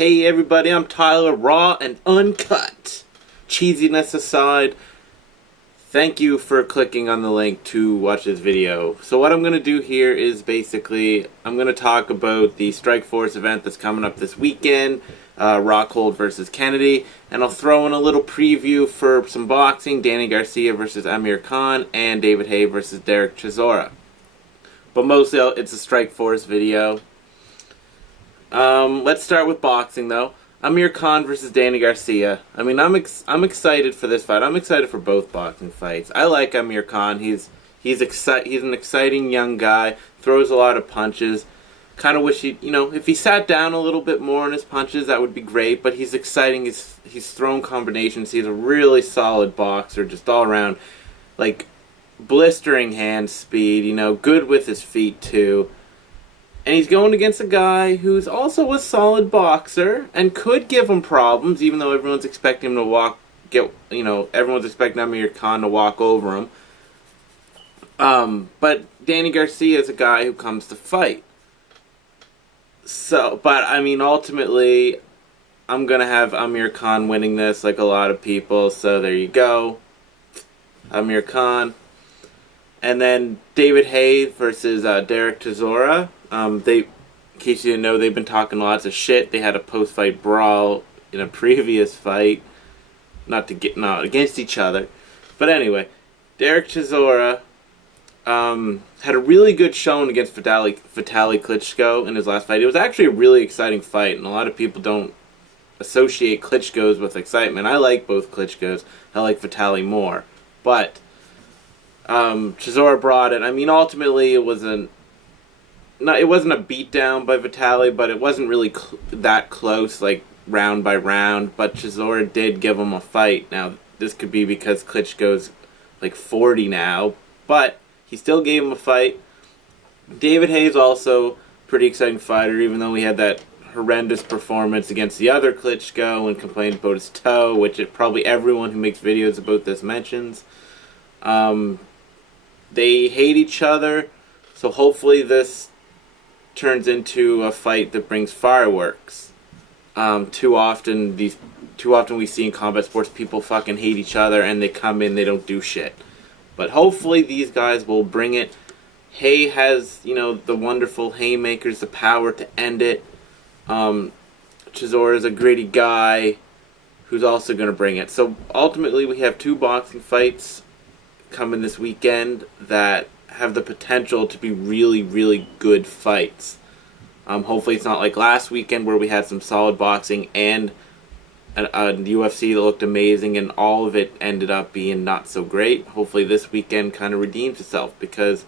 Hey everybody, I'm Tyler, raw and uncut. Cheesiness aside, thank you for clicking on the link to watch this video. So what I'm going to do here is basically, I'm going to talk about the Strikeforce event that's coming up this weekend, Rockhold versus Kennedy, and I'll throw in a little preview for some boxing, Danny Garcia versus Khan, and David Haye versus Chisora. But mostly it's a Strikeforce video. Let's start with boxing though. Khan versus Danny Garcia. I mean, I'm excited for this fight. I'm excited for both boxing fights. I like Khan. He's an exciting young guy. Throws a lot of punches. Kind of wish if he sat down a little bit more on his punches, that would be great. But he's exciting. He's thrown combinations. He's a really solid boxer, just all around, like blistering hand speed. Good with his feet too. And he's going against a guy who's also a solid boxer and could give him problems, even though everyone's expecting him to everyone's expecting Khan to walk over him. But Danny Garcia is a guy who comes to fight. So, but I mean, ultimately, I'm gonna have Khan winning this, like a lot of people. So there you go, Khan. And then David Haye versus Chisora. In case you didn't know, they've been talking lots of shit. They had a post-fight brawl in a previous fight, not against each other. But anyway, Chisora had a really good showing against Vitaly Klitschko in his last fight. It was actually a really exciting fight, and a lot of people don't associate Klitschko's with excitement. I like both Klitschko's. I like Vitaly more, but Chisora brought it. I mean, ultimately, it wasn't a beatdown by Vitaly, but it wasn't really that close, like round by round. But Chisora did give him a fight. Now, this could be because Klitschko's like 40 now, but he still gave him a fight. David Haye's also a pretty exciting fighter, even though he had that horrendous performance against the other Klitschko and complained about his toe, which probably everyone who makes videos about this mentions. They hate each other, so hopefully this turns into a fight that brings fireworks. Too often we see in combat sports people fucking hate each other and they come in, they don't do shit. But hopefully these guys will bring it. Haye has, the wonderful haymakers, the power to end it. Chisora is a gritty guy who's also going to bring it. So ultimately we have two boxing fights coming this weekend that have the potential to be really, really good fights. Hopefully it's not like last weekend where we had some solid boxing and a UFC that looked amazing and all of it ended up being not so great. Hopefully this weekend kind of redeems itself, because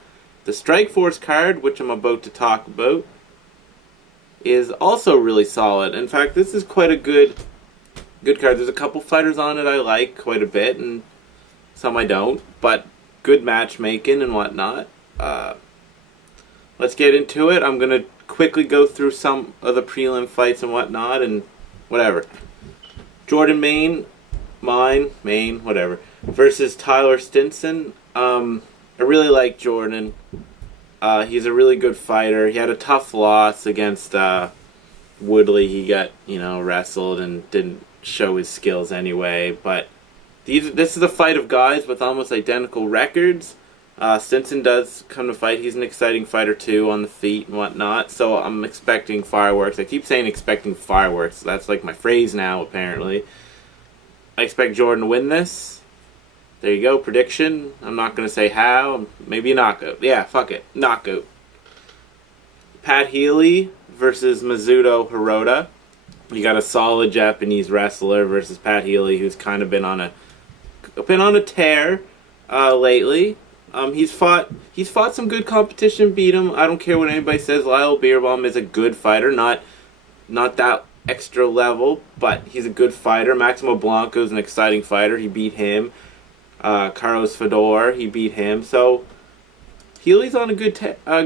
the Strikeforce card, which I'm about to talk about, is also really solid. In fact, this is quite a good card. There's a couple fighters on it I like quite a bit, and some I don't, but good matchmaking and whatnot. Let's get into it. I'm going to quickly go through some of the prelim fights and whatnot, and whatever. Jordan Maine, whatever, versus Tyler Stinson. I really like Jordan. He's a really good fighter. He had a tough loss against Woodley. He got, wrestled and didn't show his skills anyway, but this is a fight of guys with almost identical records. Stinson does come to fight. He's an exciting fighter too, on the feet and whatnot. So I'm expecting fireworks. I keep saying expecting fireworks. That's like my phrase now, apparently. I expect Jordan to win this. There you go, prediction. I'm not going to say how. Maybe a knockout. Yeah, fuck it. Knockout. Pat Healy versus Mizuto Hirota. You got a solid Japanese wrestler versus Pat Healy, who's kind of been on a tear lately. He's fought some good competition, beat him. I don't care what anybody says. Lyle Beerbaum is a good fighter, not that extra level, but he's a good fighter. Maximo Blanco's an exciting fighter. He beat him. Carlos Fedor, he beat him. So Healy's on a good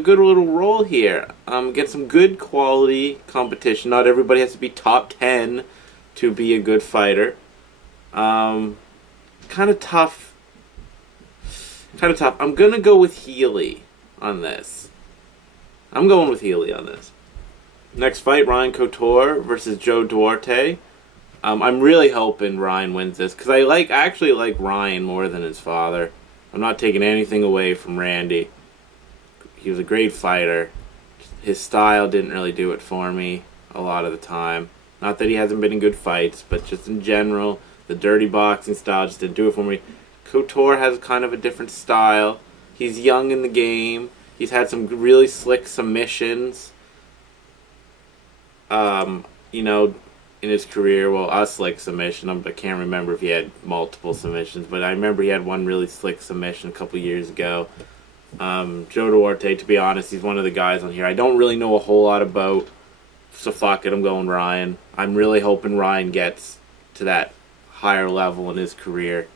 little roll here. Get some good quality competition. Not everybody has to be top 10 to be a good fighter. Kind of tough. I'm going to go with Healy on this. I'm going with Healy on this. Next fight, Ryan Couture versus Joe Duarte. I'm really hoping Ryan wins this because I actually like Ryan more than his father. I'm not taking anything away from Randy. He was a great fighter. His style didn't really do it for me a lot of the time. Not that he hasn't been in good fights, but just in general, the dirty boxing style just didn't do it for me. Couture has kind of a different style. He's young in the game. He's had some really slick submissions. You know, in his career, well, a slick submission. I can't remember if he had multiple submissions, but I remember he had one really slick submission a couple years ago. Joe Duarte, to be honest, he's one of the guys on here I don't really know a whole lot about, so fuck it, I'm going Ryan. I'm really hoping Ryan gets to that higher level in his career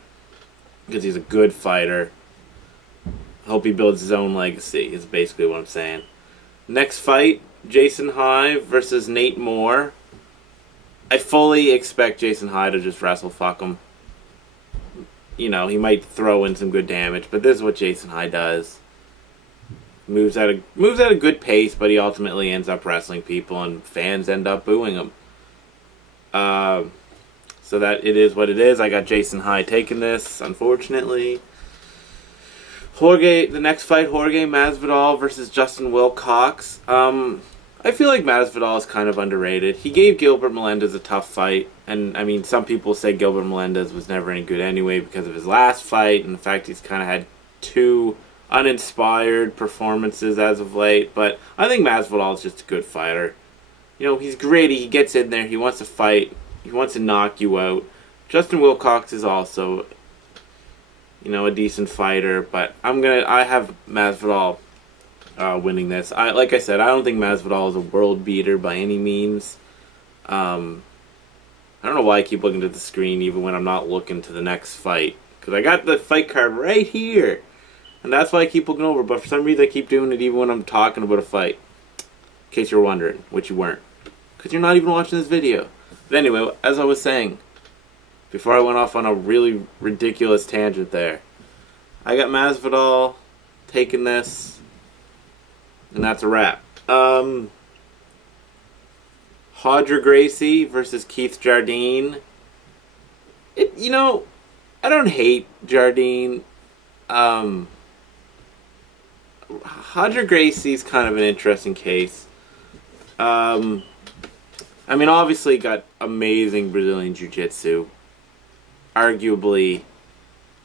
because he's a good fighter. Hope he builds his own legacy is basically what I'm saying. Next fight, Jason Haye versus Nate Moore. I fully expect Jason Haye to just wrestle fuck him. You know, he might throw in some good damage, but this is what Jason Haye does. Moves at a good pace, but he ultimately ends up wrestling people, and fans end up booing him. So that it is what it is. I got Jason Haye taking this, unfortunately. The next fight, Jorge Masvidal versus Justin Wilcox. I feel like Masvidal is kind of underrated. He gave Gilbert Melendez a tough fight, and I mean, some people say Gilbert Melendez was never any good anyway because of his last fight, and the fact he's kind of had two uninspired performances as of late, but I think Masvidal is just a good fighter. You know, he's gritty, he gets in there, he wants to fight, he wants to knock you out. Justin Wilcox is also, you know, a decent fighter, but I have Masvidal winning this. Like I said, I don't think Masvidal is a world beater by any means. I don't know why I keep looking at the screen even when I'm not looking to the next fight, because I got the fight card right here, and that's why I keep looking over, but for some reason I keep doing it even when I'm talking about a fight, in case you're wondering, which you weren't, because you're not even watching this video. But anyway, as I was saying, before I went off on a really ridiculous tangent there, I got Masvidal taking this, and that's a wrap. Roger Gracie versus Keith Jardine. You know, I don't hate Jardine. Roger Gracie's kind of an interesting case. I mean, obviously got amazing Brazilian Jiu-Jitsu. Arguably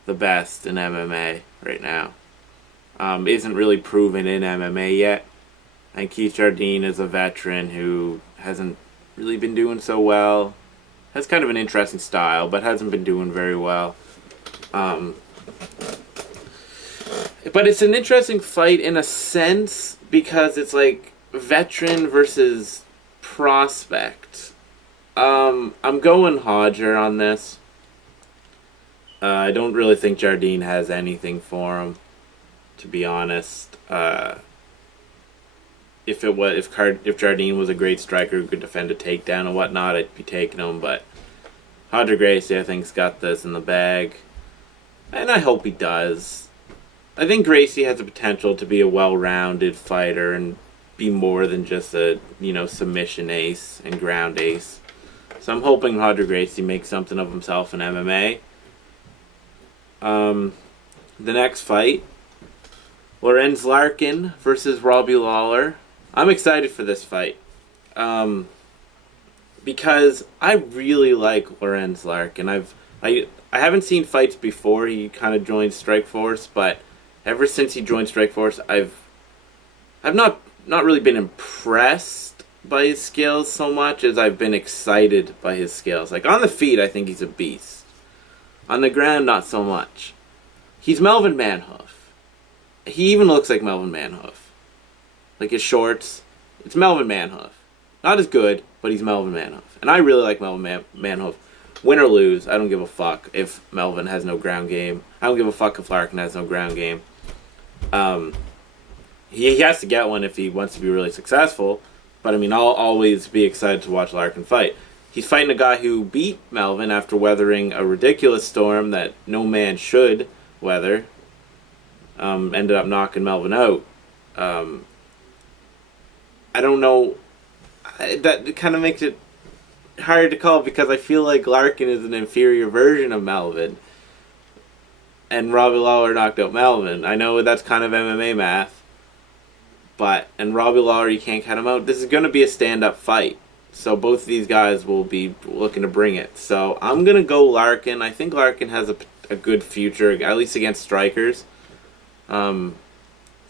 the best in MMA right now. Isn't really proven in MMA yet. And Keith Jardine is a veteran who hasn't really been doing so well. Has kind of an interesting style, but hasn't been doing very well. But it's an interesting fight in a sense because it's like veteran versus prospect. I'm going Hodger on this. I don't really think Jardine has anything for him, to be honest. If Jardine was a great striker who could defend a takedown and whatnot, I'd be taking him. But Roger Gracie, I think's got this in the bag, and I hope he does. I think Gracie has the potential to be a well-rounded fighter and be more than just a submission ace and ground ace. So I'm hoping Roger Gracie makes something of himself in MMA. The next fight, Lorenz Larkin versus Robbie Lawler. I'm excited for this fight because I really like Lorenz Larkin. I haven't seen fights before he kind of joined Strikeforce, but ever since he joined Strikeforce, I've not really been impressed by his skills so much as I've been excited by his skills. Like on the feet, I think he's a beast. On the ground, not so much. He's Melvin Manhoef. He even looks like Melvin Manhoef. Like his shorts, it's Melvin Manhoef. Not as good, but he's Melvin Manhoef. And I really like Melvin Manhoef. Win or lose, I don't give a fuck if Melvin has no ground game. I don't give a fuck if Larkin has no ground game. He has to get one if he wants to be really successful. But I mean, I'll always be excited to watch Larkin fight. He's fighting a guy who beat Melvin after weathering a ridiculous storm that no man should weather. Ended up knocking Melvin out. I don't know that kind of makes it hard to call because I feel like Larkin is an inferior version of Melvin. And Robbie Lawler knocked out Melvin. I know that's kind of MMA math. And Robbie Lawler, you can't cut him out. This is going to be a stand-up fight. So both of these guys will be looking to bring it. So I'm going to go Larkin. I think Larkin has a good future, at least against strikers. So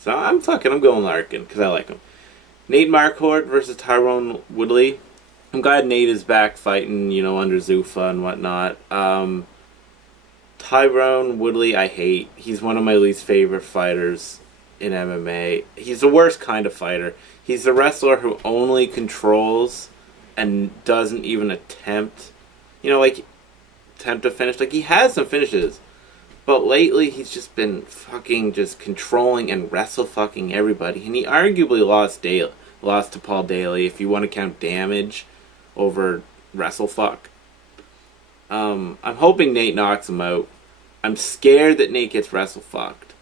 I'm going Larkin because I like him. Nate Marquardt versus Tyrone Woodley. I'm glad Nate is back fighting, under Zuffa and whatnot. Tyrone Woodley, I hate. He's one of my least favorite fighters in MMA. He's the worst kind of fighter. He's the wrestler who only controls and doesn't even attempt, attempt to finish. Like, he has some finishes, but lately he's just been fucking just controlling and wrestle-fucking everybody. And he arguably lost to Paul Daly, if you want to count damage over wrestle-fuck. I'm hoping Nate knocks him out. I'm scared that Nate gets wrestle-fucked.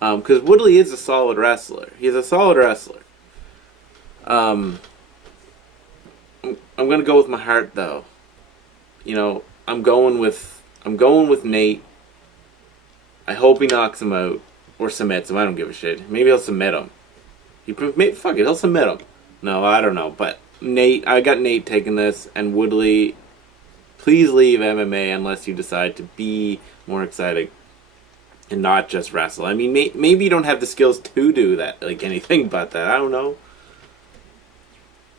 Because Woodley is a solid wrestler. He's a solid wrestler. I'm gonna go with my heart though. I'm going with Nate. I hope he knocks him out or submits him. I don't give a shit. Maybe he'll submit him. Fuck it, he'll submit him. No, I don't know. But Nate, I got Nate taking this, and Woodley. Please leave MMA unless you decide to be more exciting and not just wrestle. I mean, maybe you don't have the skills to do that, like anything but that. I don't know.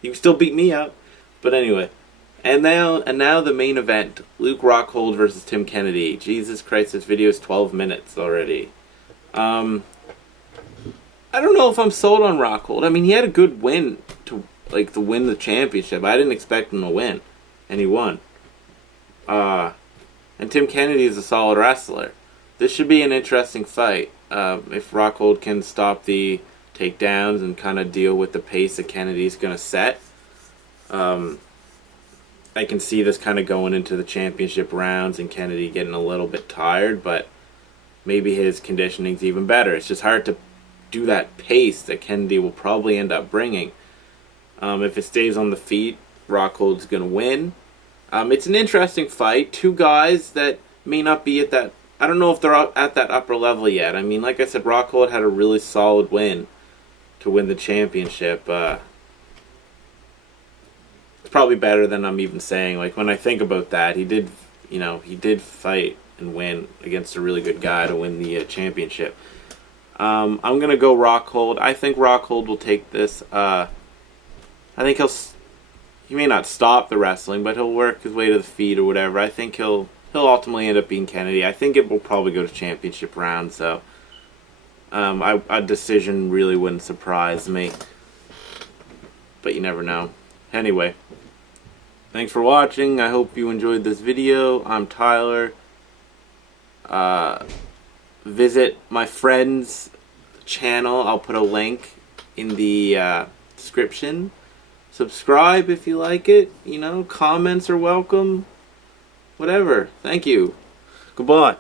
You can still beat me up. But anyway. And now the main event. Luke Rockhold versus Tim Kennedy. Jesus Christ, this video is 12 minutes already. I don't know if I'm sold on Rockhold. I mean, he had a good win to win the championship. I didn't expect him to win. And he won. And Tim Kennedy is a solid wrestler. This should be an interesting fight. If Rockhold can stop the takedowns and kind of deal with the pace that Kennedy's going to set. I can see this kind of going into the championship rounds and Kennedy getting a little bit tired, but maybe his conditioning's even better. It's just hard to do that pace that Kennedy will probably end up bringing. If it stays on the feet, Rockhold's going to win. It's an interesting fight. Two guys that may not be at that... I don't know if they're at that upper level yet. I mean, like I said, Rockhold had a really solid win to win the championship. It's probably better than I'm even saying. Like, when I think about that, he did fight and win against a really good guy to win the championship. I'm going to go Rockhold. I think Rockhold will take this. I think he may not stop the wrestling, but he'll work his way to the feet or whatever. I think he'll ultimately end up beating Kennedy. I think it will probably go to championship round, so a decision really wouldn't surprise me. But you never know. Anyway, thanks for watching. I hope you enjoyed this video. I'm Tyler. Visit my friend's channel. I'll put a link in the description. Subscribe if you like it. Comments are welcome. Whatever. Thank you. Goodbye.